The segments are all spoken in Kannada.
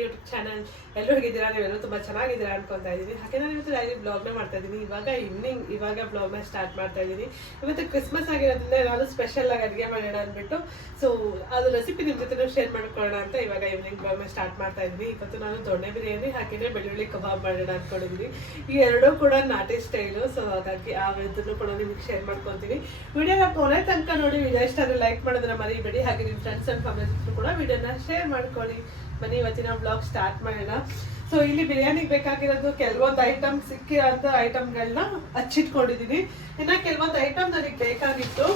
ಯೂಟ್ಯೂಬ್ ಚಾನಲ್ ಎಲ್ಲರೂ ಹೇಗಿದ್ದೀರಾ? ನೀವೆಲ್ಲರೂ ತುಂಬ ಚೆನ್ನಾಗಿದ್ದೀರಾ ಅನ್ಕೊಂತಾ ಇದ್ದೀನಿ ಹಾಗೆ ನಾನು ಇವತ್ತು ಡೈಲಿ ಬ್ಲಾಗ್ನ ಮಾಡ್ತಾ ಇದ್ದೀನಿ. ಇವಾಗ ಈವ್ನಿಂಗ್ ಇವಾಗ ಬ್ಲಾಗ್ನ ಸ್ಟಾರ್ಟ್ ಮಾಡ್ತಾ ಇದ್ದೀನಿ. ಇವತ್ತು ಕ್ರಿಸ್ಮಸ್ ಆಗಿರೋದ್ರಿಂದ ನಾನು ಸ್ಪೆಷಲ್ ಆಗಿ ಅಡುಗೆ ಮಾಡೋಣ ಅಂದ್ಬಿಟ್ಟು ಸೊ ಅದು ರೆಸಿಪಿ ನಿಮ್ಮ ಜೊತೆ ಶೇರ್ ಮಾಡ್ಕೊಳ್ಳೋಣ ಅಂತ ಇವಾಗ ಈವ್ನಿಂಗ್ ಬ್ಲಾಗ್ನ ಸ್ಟಾರ್ಟ್ ಮಾಡ್ತಾ ಇದ್ದೀನಿ. ಇವತ್ತು ನಾನು ದೊಣ್ಣೆ ಬಿರಿಯಾನಿ ಹಾಗೆಯೇ ಬೆಳ್ಳುಳ್ಳಿ ಕಬಾಬ್ ಮಾಡೋಣ ಅಂದ್ಕೊಂಡಿದ್ದೀನಿ ಈ ಎರಡೂ ಕೂಡ ನಾಟಿ ಸ್ಟೈಲು ಸೊ ಹಾಗಾಗಿ ಆ ಇದನ್ನು ಕೂಡ ನಿಮಗೆ ಶೇರ್ ಮಾಡ್ಕೊತೀನಿ ವಿಡಿಯೋನ ಕೊನೆ ತನಕ ನೋಡಿ, ವಿಡಿಯೋ ಇಷ್ಟ ಲೈಕ್ ಮಾಡೋದನ್ನ ಮರಿಬೇಡಿ. ಹಾಗೆ ನಿಮ್ಮ ಫ್ರೆಂಡ್ಸ್ ಆ್ಯಂಡ್ ಫ್ಯಾಮಿಲಿ ಕೂಡ ವಿಡಿಯೋನ ಶೇರ್ ಮಾಡ್ಕೊಳ್ಳಿ. ಬನ್ನಿ, ಇವತ್ತಿನ ಬ್ಲಾಗ್ ಸ್ಟಾರ್ಟ್ ಮಾಡೋಣ. ಸೊ ಇಲ್ಲಿ ಬಿರಿಯಾನಿಗೆ ಬೇಕಾಗಿರೋದು ಕೆಲವೊಂದು ಐಟಮ್ ಸಿಕ್ಕಿರೋಂಥ ಐಟಮ್ಗಳನ್ನ ಹಚ್ಚಿಟ್ಕೊಂಡಿದ್ದೀನಿ ಇನ್ನು ಕೆಲವೊಂದು ಐಟಮ್ ನನಗೆ ಬೇಕಾಗಿತ್ತು.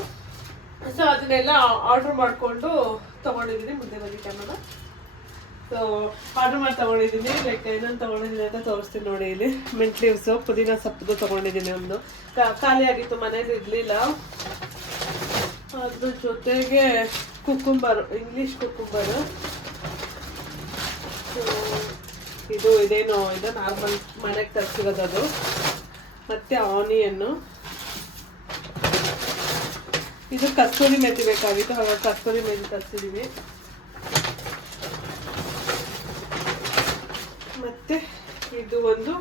ಸೊ ಅದನ್ನೆಲ್ಲ ಆರ್ಡರ್ ಮಾಡಿಕೊಂಡು ತೊಗೊಂಡಿದ್ದೀನಿ ಮುಂದೆ ಬನ್ನಿ ಕ್ಯಾಮರ ಸೊ ಆರ್ಡರ್ ಮಾಡಿ ತೊಗೊಂಡಿದ್ದೀನಿ ಲೈಕ್ ಏನೇನು ತೊಗೊಂಡಿದ್ದೀನಿ ಅಂತ ತೋರಿಸ್ತೀನಿ ನೋಡಿ ಇಲ್ಲಿ. ಮಿಂಟ್ ಲೀವ್ಸು ಪುದೀನ ಸೊಪ್ಪು ತೊಗೊಂಡಿದ್ದೀನಿ ಒಂದು. ಖಾಲಿಯಾಗಿತ್ತು, ಮನೇಲಿ ಇರಲಿಲ್ಲ. ಅದ್ರ ಜೊತೆಗೆ ಕುಕ್ಕುಂಬರ್ ಇಂಗ್ಲೀಷ್ ಕುಕ್ಕುಂಬರು ಇದು ಇದೇನು, ಇದು ನಾರ್ಮಲ್ ಮನೆಗೆ ತರಿಸಿರೋದು ಅದು. ಮತ್ತು ಆನಿಯನ್ನು ಇದು ಕಸ್ತೂರಿ ಮೆಥಿ ಬೇಕಾಗಿತ್ತು ಅವಾಗ ಕಸ್ತೂರಿ ಮೆಥಿ ತರಿಸಿದ್ದೀವಿ ಮತ್ತು ಇದು ಒಂದು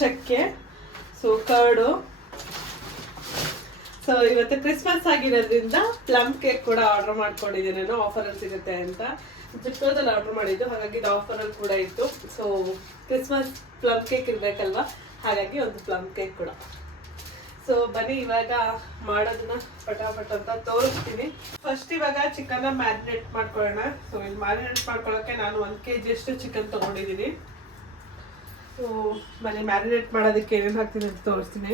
ಚಕ್ಕೆ ಸೊ ಕರ್ಡು ಸೊ ಇವತ್ತು ಕ್ರಿಸ್ಮಸ್ ಆಗಿರೋದ್ರಿಂದ ಪ್ಲಮ್ ಕೇಕ್ ಕೂಡ ಆರ್ಡರ್ ಮಾಡ್ಕೊಂಡಿದ್ದೀನಿ ನಾನು ಆಫರಲ್ಲಿ ಸಿಗುತ್ತೆ ಅಂತ. ಚಿಕ್ಕದಲ್ಲಿ ಆರ್ಡರ್ ಮಾಡಿದ್ದು. ಹಾಗಾಗಿ ಇದು ಆಫರಲ್ಲಿ ಕೂಡ ಇತ್ತು. ಸೊ ಕ್ರಿಸ್ಮಸ್ ಪ್ಲಮ್ ಕೇಕ್ ಇರಬೇಕಲ್ವಾ? ಹಾಗಾಗಿ ಒಂದು ಪ್ಲಮ್ ಕೇಕ್ ಕೂಡ. ಸೊ ಬನ್ನಿ ಇವಾಗ ಮಾಡೋದನ್ನ ಪಟಾಪಟ ಅಂತ ತೋರಿಸ್ತೀನಿ. ಫಸ್ಟ್ ಇವಾಗ ಚಿಕನ್ನ ಮ್ಯಾರಿನೇಟ್ ಮಾಡ್ಕೊಳ್ಳೋಣ. ಸೊ ಇಲ್ಲಿ ಮ್ಯಾರಿನೇಟ್ ಮಾಡ್ಕೊಳ್ಳೋಕೆ ನಾನು ಒಂದು ಕೆ ಜಿಯಷ್ಟು ಚಿಕನ್ ತೊಗೊಂಡಿದ್ದೀನಿ. ಸೊ ಬನ್ನಿ ಮ್ಯಾರಿನೇಟ್ ಮಾಡೋದಕ್ಕೆ ಏನೇನು ಹಾಕ್ತೀನಿ ಅಂತ ತೋರಿಸ್ತೀನಿ.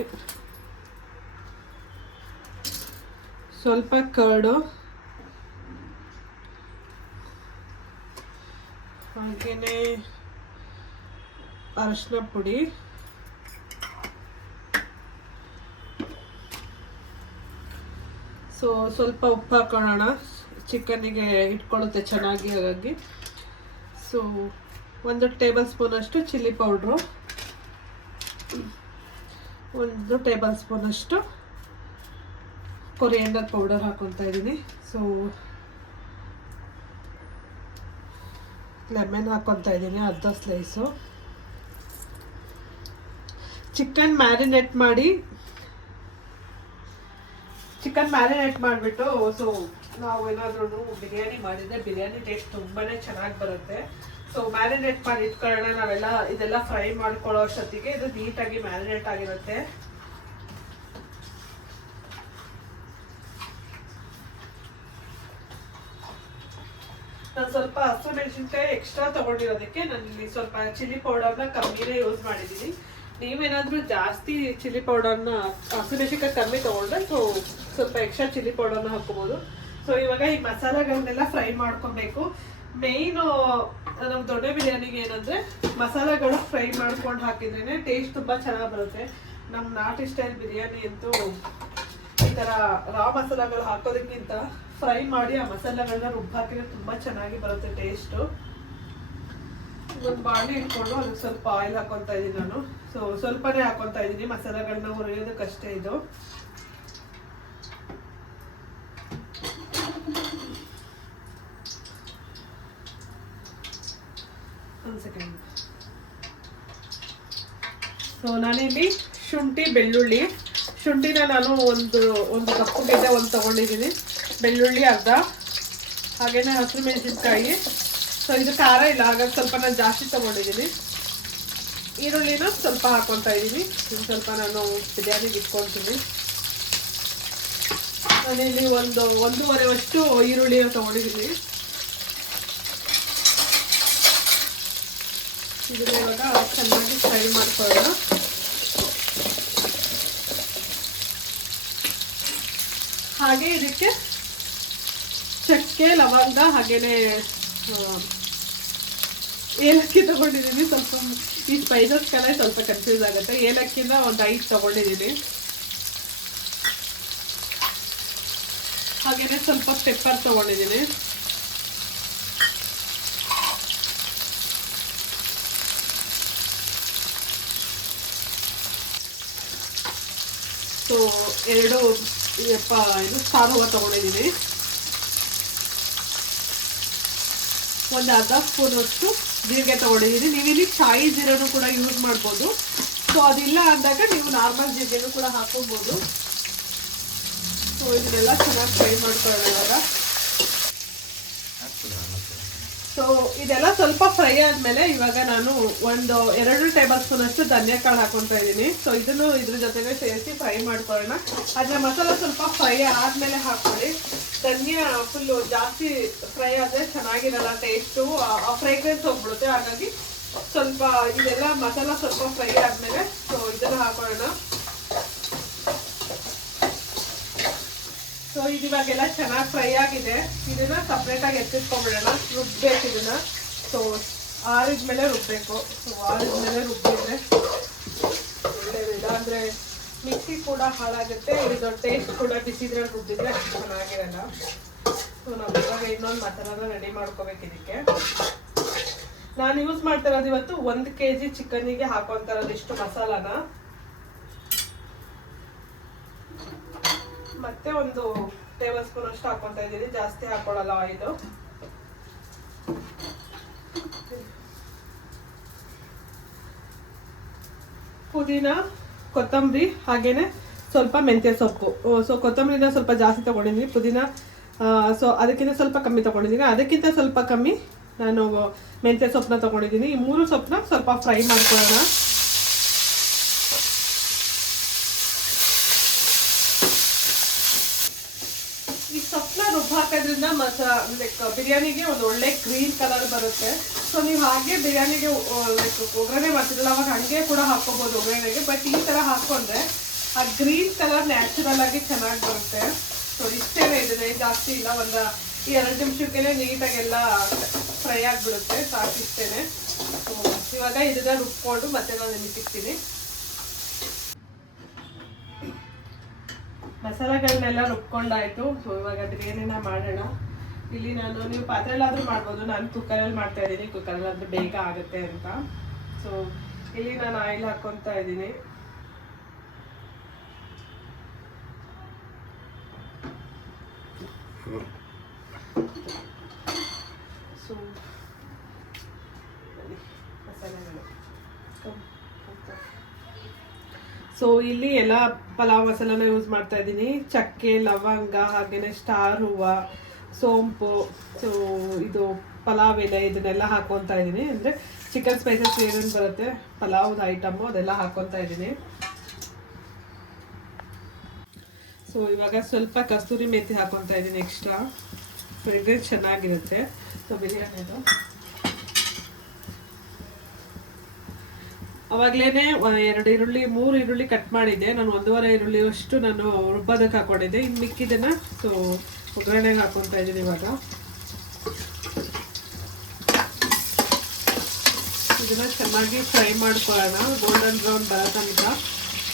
ಸ್ವಲ್ಪ ಕರ್ಡು ಹಾಗೆಯೇ ಅರಶಿನ ಪುಡಿ. ಸೊ ಸ್ವಲ್ಪ ಉಪ್ಪು ಹಾಕೊಳ್ಳೋಣ ಚಿಕನ್ನಿಗೆ ಇಟ್ಕೊಳ್ಳುತ್ತೆ ಚೆನ್ನಾಗಿ ಹಾಗಾಗಿ. ಸೊ ಒಂದು ಟೇಬಲ್ ಸ್ಪೂನಷ್ಟು ಚಿಲ್ಲಿ ಪೌಡ್ರು. ಒಂದು ಟೇಬಲ್ ಸ್ಪೂನಷ್ಟು ಕೊರಿಯಂಡರ್ ಪೌಡರ್ ಹಾಕೊತಾ ಇದ್ದೀನಿ. ಸೊ ಲೆಮನ್ ಹಾಕೊತಾ ಇದ್ದೀನಿ, ಅರ್ಧ ಸ್ಲೈಸು ಚಿಕನ್ ಮ್ಯಾರಿನೇಟ್ ಮಾಡಿ, ಚಿಕನ್ ಮ್ಯಾರಿನೇಟ್ ಮಾಡಿಬಿಟ್ಟು ಸೊ ನಾವು ಏನಾದ್ರೂ ಬಿರಿಯಾನಿ ಮಾಡಿದ್ರೆ ಬಿರಿಯಾನಿ ಟೇಸ್ಟ್ ತುಂಬಾ ಚೆನ್ನಾಗಿ ಬರುತ್ತೆ. ಸೊ ಮ್ಯಾರಿನೇಟ್ ಮಾಡಿ ಇಟ್ಕೊಳ್ಳೋಣ ನಾವೆಲ್ಲ ಇದೆಲ್ಲ ಫ್ರೈ ಮಾಡ್ಕೊಳ್ಳೋ ಅಷ್ಟೊತ್ತಿಗೆ, ಇದು ನೀಟಾಗಿ ಮ್ಯಾರಿನೇಟ್ ಆಗಿರುತ್ತೆ ನಾನು ಸ್ವಲ್ಪ ಹಸಿರು ಮೆಣಸಿನ್ಕಾಯಿ ಎಕ್ಸ್ಟ್ರಾ ತಗೊಂಡಿರೋದಕ್ಕೆ ನಾನು ಇಲ್ಲಿ ಸ್ವಲ್ಪ ಚಿಲ್ಲಿ ಪೌಡರ್ನ ಕಮ್ಮಿನೇ ಯೂಸ್ ಮಾಡಿದ್ದೀನಿ ನೀವೇನಾದರೂ ಜಾಸ್ತಿ ಚಿಲ್ಲಿ ಪೌಡರ್ನ ಹಸಿಮೆಣಸಿನ್ಕಾಯಿ ಕಮ್ಮಿ ತಗೊಂಡ್ರೆ ಸೊ ಸ್ವಲ್ಪ ಎಕ್ಸ್ಟ್ರಾ ಚಿಲ್ಲಿ ಪೌಡರ್ನ ಹಾಕೋಬಹುದು ಸೊ ಇವಾಗ ಈ ಮಸಾಲೆಗಳನ್ನೆಲ್ಲ ಫ್ರೈ ಮಾಡ್ಕೊಬೇಕು. ಮೇಯ್ನು ನಮ್ಮ ದೊಡ್ಡ ಬಿರಿಯಾನಿಗೆ ಏನಂದ್ರೆ ಮಸಾಲೆಗಳು ಫ್ರೈ ಮಾಡ್ಕೊಂಡು ಹಾಕಿದ್ರೇ ಟೇಸ್ಟ್ ತುಂಬಾ ಚೆನ್ನಾಗಿ ಬರುತ್ತೆ. ನಮ್ಮ ನಾಟಿ ಸ್ಟೈಲ್ ಬಿರಿಯಾನಿ ಅಂತೂ ಈ ಥರ ರಾ ಮಸಾಲೆಗಳು ಹಾಕೋದಕ್ಕಿಂತ ಫ್ರೈ ಮಾಡಿ ಆ ಮಸಾಲೆಗಳನ್ನ ರುಬ್ಬ ಹಾಕಿದ್ರೆ ತುಂಬ ಚೆನ್ನಾಗಿ ಬರುತ್ತೆ ಟೇಸ್ಟು ಒಂದು ಬಾಣಲೆ ಇಟ್ಕೊಂಡು ಅದಕ್ಕೆ ಸ್ವಲ್ಪ ಆಯಿಲ್ ಹಾಕೊತಾ ಇದ್ದೀನಿ ನಾನು. ಸೊ ಸ್ವಲ್ಪನೇ ಹಾಕೊತಾ ಇದ್ದೀನಿ ಮಸಾಲೆಗಳನ್ನ ಹುರಿಯೋದಕ್ಕಷ್ಟೇ ಇದು. ಒಂದು ಸೆಕೆಂಡ್ ಸೊ ನಾನಿಲ್ಲಿ ಶುಂಠಿ, ಬೆಳ್ಳುಳ್ಳಿ ಶುಂಠಿನ ನಾನು ಒಂದು ಒಂದು ಕಪ್ಪು ಗಡ್ಡೆ ಒಂದು ತೊಗೊಂಡಿದ್ದೀನಿ. ಬೆಳ್ಳುಳ್ಳಿ ಅರ್ಧ ಹಾಗೆಯೇ ಹಸಿರು ಮೆಣಸಿನ್ಕಾಯಿ. ಸೊ ಇದು ಖಾರ ಇಲ್ಲ, ಹಾಗಾಗಿ ಸ್ವಲ್ಪ ನಾನು ಜಾಸ್ತಿ ತೊಗೊಂಡಿದ್ದೀನಿ. ಈರುಳ್ಳಿನ ಸ್ವಲ್ಪ ಹಾಕ್ಕೊತಾ ಇದ್ದೀನಿ. ಇನ್ನು ಸ್ವಲ್ಪ ನಾನು ಬಿರಿಯಾನಿಗೆ ಇಟ್ಕೊಳ್ತೀನಿ ನಾನಿಲ್ಲಿ ಒಂದು ಒಂದೂವರೆ ಅಷ್ಟು ಈರುಳ್ಳಿನ ತೊಗೊಂಡಿದ್ದೀನಿ. ಇದನ್ನ ಇವಾಗ ಚೆನ್ನಾಗಿ ಫ್ರೈ ಮಾಡ್ಕೊಳ್ಳೋಣ. ಹಾಗೆ ಇದಕ್ಕೆ ಚಕ್ಕೆ, ಲವಂಗ ಹಾಗೇನೆ ಏಲಕ್ಕಿ ತಗೊಂಡಿದ್ದೀನಿ ಸ್ವಲ್ಪ ಈ ಸ್ಪೈಸಸ್ಗೆಲ್ಲ ಸ್ವಲ್ಪ ಕನ್ಫ್ಯೂಸ್ ಆಗುತ್ತೆ. ಏಲಕ್ಕಿನ ಒಂದು ಐದು ತಗೊಂಡಿದ್ದೀನಿ ಹಾಗೇನೆ ಸ್ವಲ್ಪ ಪೆಪ್ಪರ್ ತಗೊಂಡಿದ್ದೀನಿ ಸೊ ಎರಡು ಯಪ್ಪ, ಇದು ಸಾರು ಹೂವು ತೊಗೊಂಡಿದ್ದೀನಿ ಒಂದು ಅರ್ಧ ಸ್ಪೂನಷ್ಟು ಜೀರಿಗೆ ತೊಗೊಂಡಿದ್ದೀನಿ ನೀವು ಇಲ್ಲಿ ಶಾಯಿ ಜೀರನು ಕೂಡ ಯೂಸ್ ಮಾಡ್ಬೋದು. ಸೊ ಅದಿಲ್ಲ ಅಂದಾಗ ನೀವು ನಾರ್ಮಲ್ ಜೀರಿಗೆನೂ ಕೂಡ ಹಾಕೋಬೋದು ಸೊ ಇದನ್ನೆಲ್ಲ ಚೆನ್ನಾಗಿ ಫ್ರೈ ಮಾಡ್ಕೊಳ್ಳೋಣ ಇವಾಗ. ಸೊ ಇದೆಲ್ಲ ಸ್ವಲ್ಪ ಫ್ರೈ ಆದಮೇಲೆ ಇವಾಗ ನಾನು ಒಂದು ಎರಡು ಟೇಬಲ್ ಸ್ಪೂನ್ ಅಷ್ಟು ಧನಿಯಾ ಕಾಳು ಹಾಕೊತಾ ಇದ್ದೀನಿ. ಸೊ ಇದನ್ನು ಇದ್ರ ಜೊತೆಗೆ ಸೇರಿಸಿ ಫ್ರೈ ಮಾಡ್ಕೊಳ್ಳೋಣ. ಅದನ್ನ ಮಸಾಲ ಸ್ವಲ್ಪ ಫ್ರೈ ಆದಮೇಲೆ ಹಾಕೊಳ್ಳಿ ಧನಿಯಾ ಫುಲ್ಲು ಜಾಸ್ತಿ ಫ್ರೈ ಆದರೆ ಚೆನ್ನಾಗಿರಲ್ಲ ಟೇಸ್ಟು ಫ್ರೇಗ್ರೆನ್ಸ್ ಹೋಗ್ಬಿಡುತ್ತೆ. ಹಾಗಾಗಿ ಸ್ವಲ್ಪ ಇದೆಲ್ಲ ಮಸಾಲ ಸ್ವಲ್ಪ ಫ್ರೈ ಆದಮೇಲೆ ಸೊ ಇದನ್ನು ಹಾಕೊಳ್ಳೋಣ. ಸೊ ಇದು ಇವಾಗೆಲ್ಲ ಚೆನ್ನಾಗಿ ಫ್ರೈ ಆಗಿದೆ. ಇದನ್ನ ಸಪ್ರೇಟ್ ಆಗಿ ಎತ್ತಿಟ್ಕೊಂಡ್ಬಿಡೋಣ ರುಬ್ಬೇಕು ಇದನ್ನ. ಸೊ ಆರಿದ್ಮೇಲೆ ರುಬ್ಬೇಕು. ಸೊ ಆರಿದ್ಮೇಲೆ ರುಬ್ಬಿದ್ರೆ ಒಳ್ಳೇದಿಲ್ಲ ಅಂದರೆ ಮಿಕ್ಸಿ ಕೂಡ ಹಾಳಾಗುತ್ತೆ. ಇದು ಟೇಸ್ಟ್ ಕೂಡ ಬಿಸಿದ್ರೆ ರುಬ್ಬಿದ್ರೆ ಅಷ್ಟು ಚೆನ್ನಾಗಿರಲ್ಲ. ಸೊ ನಾವು ಇವಾಗ ಇನ್ನೊಂದು ಮಸಾಲಾನ ರೆಡಿ ಮಾಡ್ಕೋಬೇಕು ಇದಕ್ಕೆ. ನಾನು ಯೂಸ್ ಮಾಡ್ತಾ ಇರೋದು ಇವತ್ತು ಒಂದು ಕೆ ಜಿ ಚಿಕನ್ನಿಗೆ ಹಾಕೊಂತ ಇಷ್ಟು ಮಸಾಲಾನ. ಮತ್ತೆ ಒಂದು ಟೇಬಲ್ ಸ್ಪೂನ್ ಅಷ್ಟು ಹಾಕೊಂತ ಇದ್ದೀನಿ ಜಾಸ್ತಿ ಹಾಕೊಳ್ಳಲ್ಲ ಆಯಿಲು ಪುದೀನ, ಕೊತ್ತಂಬರಿ, ಹಾಗೇನೆ ಸ್ವಲ್ಪ ಮೆಂತ್ಯ ಸೊಪ್ಪು. ಸೊ ಕೊತ್ತಂಬರಿನ ಸ್ವಲ್ಪ ಜಾಸ್ತಿ ತಗೊಂಡಿದ್ದೀನಿ ಪುದೀನ ಸೊ ಅದಕ್ಕಿಂತ ಸ್ವಲ್ಪ ಕಮ್ಮಿ ತಗೊಂಡಿದ್ದೀನಿ ಅದಕ್ಕಿಂತ ಸ್ವಲ್ಪ ಕಮ್ಮಿ ನಾನು ಮೆಂತ್ಯ ಸೊಪ್ಪನ್ನ ತಗೊಂಡಿದ್ದೀನಿ ಈ ಮೂರು ಸೊಪ್ಪನ್ನ ಸ್ವಲ್ಪ ಫ್ರೈ ಮಾಡ್ಕೊಳ್ಳೋಣ ಈ ಸೊಪ್ಪನ್ನ ರುಬ್ಬ ಹಾಕೋದ್ರಿಂದ ಮಸ ಲೈಕ್ ಬಿರಿಯಾನಿಗೆ ಒಂದು ಒಳ್ಳೆ ಗ್ರೀನ್ ಕಲರ್ ಬರುತ್ತೆ. ಸೊ ನೀವು ಹಾಗೆ ಬಿರಿಯಾನಿಗೆ ಲೈಕ್ ಒಗ್ಗರಣೆ ಮಾಡ್ತಿರಲ್ಲ, ಅವಾಗ ಹಂಗೆ ಕೂಡ ಹಾಕೋಬಹುದು ಒಗ್ಗರಣೆಗೆ. ಬಟ್ ಈ ತರ ಹಾಕೊಂಡ್ರೆ ಆ ಗ್ರೀನ್ ಕಲರ್ ನ್ಯಾಚುರಲ್ ಆಗಿ ಚೆನ್ನಾಗಿ ಬರುತ್ತೆ. ಸೊ ಇಷ್ಟೇನೆ ಇದೆ ಜಾಸ್ತಿ ಇಲ್ಲ, ಒಂದು ಎರಡು ನಿಮಿಷಕ್ಕೆ ನೀಟಾಗೆಲ್ಲ ಫ್ರೈ ಆಗಿಬಿಡುತ್ತೆ. ಸಾಕು ಇಷ್ಟೇನೆ. ಸೊ ಇವಾಗ ಇದನ್ನ ರುಬ್ಕೊಂಡು ಮತ್ತೆ ನಾನು ನಿಮಗೆ ಸಿಗ್ತೀನಿ. ಮಸಾಲೆಗಳನ್ನೆಲ್ಲ ರುಬ್ಕೊಂಡಾಯ್ತು. ಸೊ ಇವಾಗ ಬಿರಿಯಾನಿನ ಮಾಡೋಣ. ಇಲ್ಲಿ ನಾನು, ನೀವು ಪಾತ್ರೆಲ್ಲಾದರೂ ಮಾಡ್ಬೋದು. ನಾನು ಕುಕ್ಕರಲ್ಲಿ ಮಾಡ್ತಾ ಇದ್ದೀನಿ. ಕುಕ್ಕರಲ್ಲಾದ್ರೆ ಬೇಗ ಆಗುತ್ತೆ ಅಂತ. ಸೊ ಇಲ್ಲಿ ನಾನು ಆಯಿಲ್ ಹಾಕ್ಕೊತಾ ಇದ್ದೀನಿ. ಸೊ ಸೊ ಇಲ್ಲಿ ಎಲ್ಲ ಪಲಾವ್ ಮಸಾಲಾನ ಯೂಸ್ ಮಾಡ್ತಾ ಇದ್ದೀನಿ. ಚಕ್ಕೆ, ಲವಂಗ, ಹಾಗೇನೆ ಸ್ಟಾರ್ ಹೂವು. ಸೋಂಪು, ಸೊ, ಇದು ಪಲಾವ್ ಎಲೆ ಇದನ್ನೆಲ್ಲ ಹಾಕೊತಾ ಇದ್ದೀನಿ. ಅಂದರೆ ಚಿಕನ್ ಸ್ಪೈಸಸ್ ಏನೇನು ಬರುತ್ತೆ, ಪಲಾವ್ದು ಐಟಮು ಅದೆಲ್ಲ ಹಾಕೊತಾ ಇದ್ದೀನಿ. ಸೊ ಇವಾಗ ಸ್ವಲ್ಪ ಕಸ್ತೂರಿ ಮೇಥಿ ಹಾಕೊತಾ ಇದ್ದೀನಿ ಎಕ್ಸ್ಟ್ರಾ ಫ್ರೆಗ್ರೆನ್ಸ್ ಚೆನ್ನಾಗಿರುತ್ತೆ. ಸೊ ಬಿರಿಯಾನಿದು ಅವಾಗಲೇ ಎರಡು ಈರುಳ್ಳಿ, ಮೂರು ಈರುಳ್ಳಿ ಕಟ್ ಮಾಡಿದ್ದೆ. ನಾನು ಒಂದೂವರೆ ಈರುಳ್ಳಿ ಅಷ್ಟು ನಾನು ರುಬ್ಬೋದಕ್ಕೆ ಹಾಕೊಂಡಿದ್ದೆ. ಇನ್ನು ಮಿಕ್ಕಿದ್ದೇನೆ ಸೊ ಒಗ್ಗರಣೆಗೆ ಹಾಕೊತಾ ಇದ್ದೀನಿ ಇವಾಗ. ಇದನ್ನ ಚೆನ್ನಾಗಿ ಫ್ರೈ ಮಾಡ್ಕೊಳ್ಳೋಣ. ಗೋಲ್ಡನ್ ಬ್ರೌನ್ ಬರೋ ತನಕ.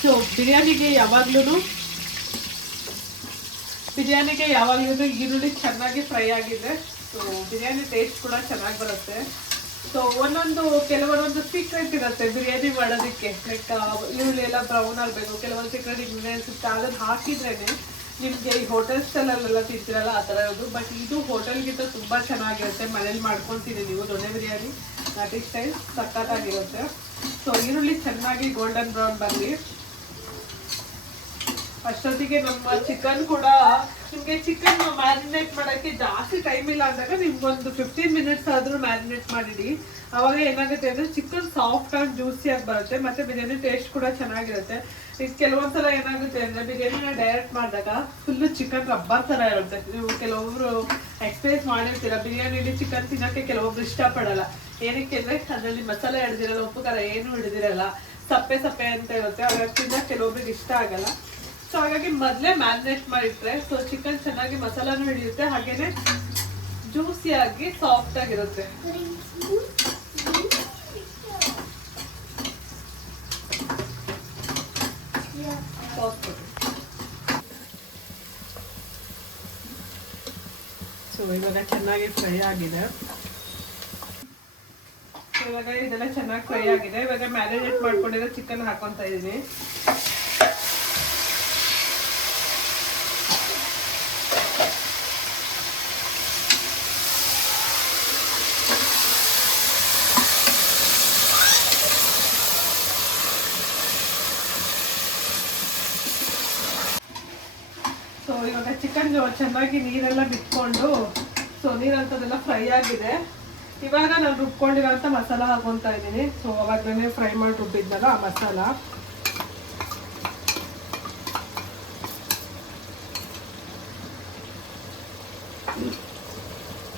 ಸೊ ಬಿರಿಯಾನಿಗೆ ಯಾವಾಗ್ಲೂ ಬಿರಿಯಾನಿಗೆ ಯಾವಾಗಲೂ ಈರುಳ್ಳಿ ಚೆನ್ನಾಗಿ ಫ್ರೈ ಆಗಿದೆ. ಸೊ ಬಿರಿಯಾನಿ ಟೇಸ್ಟ್ ಕೂಡ ಚೆನ್ನಾಗಿ ಬರುತ್ತೆ. ಸೊ ಒಂದೊಂದು ಕೆಲವೊಂದೊಂದು ಸೀಕ್ರೆಟ್ ಇರುತ್ತೆ ಬಿರಿಯಾನಿ ಮಾಡೋದಕ್ಕೆ. ಲೈಕ್ ಈರುಳ್ಳಿ ಎಲ್ಲ ಬ್ರೌನ್ ಆಗಬೇಕು. ಕೆಲವೊಂದು ಸೀಕ್ರೆಟ್ ಇಂಗ್ರೀಡಿಯೆಂಟ್ಸ್ ಇರುತ್ತೆ. ಅದನ್ನು ಹಾಕಿದ್ರೇನೆ ನಿಮಗೆ ಈ ಹೋಟೆಲ್ ಸ್ಟೈಲಲ್ಲೆಲ್ಲ ತಿಂತೀರಲ್ಲ, ಆ ಥರ ಇರೋದು. ಬಟ್ ಇದು ಹೋಟೆಲ್ಗಿಂತ ತುಂಬ ಚೆನ್ನಾಗಿರುತ್ತೆ. ಮನೇಲಿ ಮಾಡ್ಕೊತೀರಿ ನೀವು ದೊಣ್ಣೆ ಬಿರಿಯಾನಿ, ನಾಟಿ ಸ್ಟೈಲ್ ಸಕ್ಕತ್ತಾಗಿರುತ್ತೆ ಸೊ ಈರುಳ್ಳಿ ಚೆನ್ನಾಗಿ ಗೋಲ್ಡನ್ ಬ್ರೌನ್ ಬರಲಿ ಅಷ್ಟೊತ್ತಿಗೆ ನಮ್ಮ ಚಿಕನ್ ಕೂಡ ನಿಮ್ಗೆ ಚಿಕನ್ ಮ್ಯಾರಿನೇಟ್ ಮಾಡಕ್ಕೆ ಜಾಸ್ತಿ ಟೈಮ್ ಇಲ್ಲ ಅಂದಾಗ ನಿಮ್ಗೊಂದು ಫಿಫ್ಟೀನ್ ಮಿನಿಟ್ಸ್ ಆದ್ರೂ ಮ್ಯಾರಿನೇಟ್ ಮಾಡಿಡಿ. ಅವಾಗ ಏನಾಗುತ್ತೆ ಅಂದ್ರೆ ಚಿಕನ್ ಸಾಫ್ಟ್ ಆ್ಯಂಡ್ ಜ್ಯೂಸಿ ಆಗಿ ಬರುತ್ತೆ, ಮತ್ತೆ ಬಿರಿಯಾನಿ ಟೇಸ್ಟ್ ಕೂಡ ಚೆನ್ನಾಗಿರುತ್ತೆ. ಈಗ ಕೆಲವೊಂದ್ಸಲ ಏನಾಗುತ್ತೆ ಅಂದ್ರೆ ಬಿರಿಯಾನಿನ ಡೈರೆಕ್ಟ್ ಮಾಡಿದಾಗ ಫುಲ್ಲು ಚಿಕನ್ ರಬ್ಬರ್ ತರ ಇರುತ್ತೆ. ನೀವು ಕೆಲವೊಬ್ರು ಎಕ್ಸ್ಪೀರಿಯನ್ಸ್ ಮಾಡಿರ್ತೀರ, ಬಿರಿಯಾನಿಲಿ ಚಿಕನ್ ತಿನ್ನಕ್ಕೆ ಕೆಲವೊಬ್ರು ಇಷ್ಟಪಡಲ್ಲ. ಏನಕ್ಕೆ ಅಂದ್ರೆ ಅದರಲ್ಲಿ ಮಸಾಲೆ ಹಿಡ್ದಿರಲ್ಲ ಉಪ್ಪು ಖಾರ ಏನು ಹಿಡ್ದಿರಲ್ಲ ಸಪ್ಪೆ ಸಪ್ಪೆ ಅಂತ ಇರುತ್ತೆ ಅವಾಗ ತಿನ್ನೋಕೆ ಕೆಲವೊಬ್ರಿಗೆ ಇಷ್ಟ ಆಗಲ್ಲ. ಸೊ ಹಾಗಾಗಿ ಮೊದಲೇ ಮ್ಯಾರಿನೇಟ್ ಮಾಡಿಟ್ರೆ ಸೊ ಚಿಕನ್ ಚೆನ್ನಾಗಿ ಮಸಾಲಾನು ಹಿಡಿಯುತ್ತೆ ಹಾಗೇನೆ ಜ್ಯೂಸಿಯಾಗಿ ಸಾಫ್ಟ್ ಆಗಿರುತ್ತೆ. ಸೊ ಇವಾಗ ಚೆನ್ನಾಗಿ ಫ್ರೈ ಆಗಿದೆ. So, ಇವಾಗ ಇದೆಲ್ಲ ಚೆನ್ನಾಗಿ ಫ್ರೈ ಆಗಿದೆ. ಇವಾಗ ಮ್ಯಾರಿನೇಟ್ ಮಾಡ್ಕೊಂಡಿರೋ ಚಿಕನ್ ಹಾಕೊಂತ ಇದೀನಿ ನೀರು ಚೆನ್ನಾಗಿ ನೀರೆಲ್ಲ ಬಿಟ್ಕೊಂಡು ಸೊ ನೀರಂಥದ್ದೆಲ್ಲ ಫ್ರೈ ಆಗಿದೆ. ಇವಾಗ ನಾನು ರುಬ್ಕೊಂಡಿರೋಂಥ ಮಸಾಲ ಹಾಕೊತಾ ಇದ್ದೀನಿ. ಸೊ ಅವಾಗಲೇ ಫ್ರೈ ಮಾಡಿ ರುಬ್ಬಿದ್ನಲ್ಲ ಆ ಮಸಾಲ.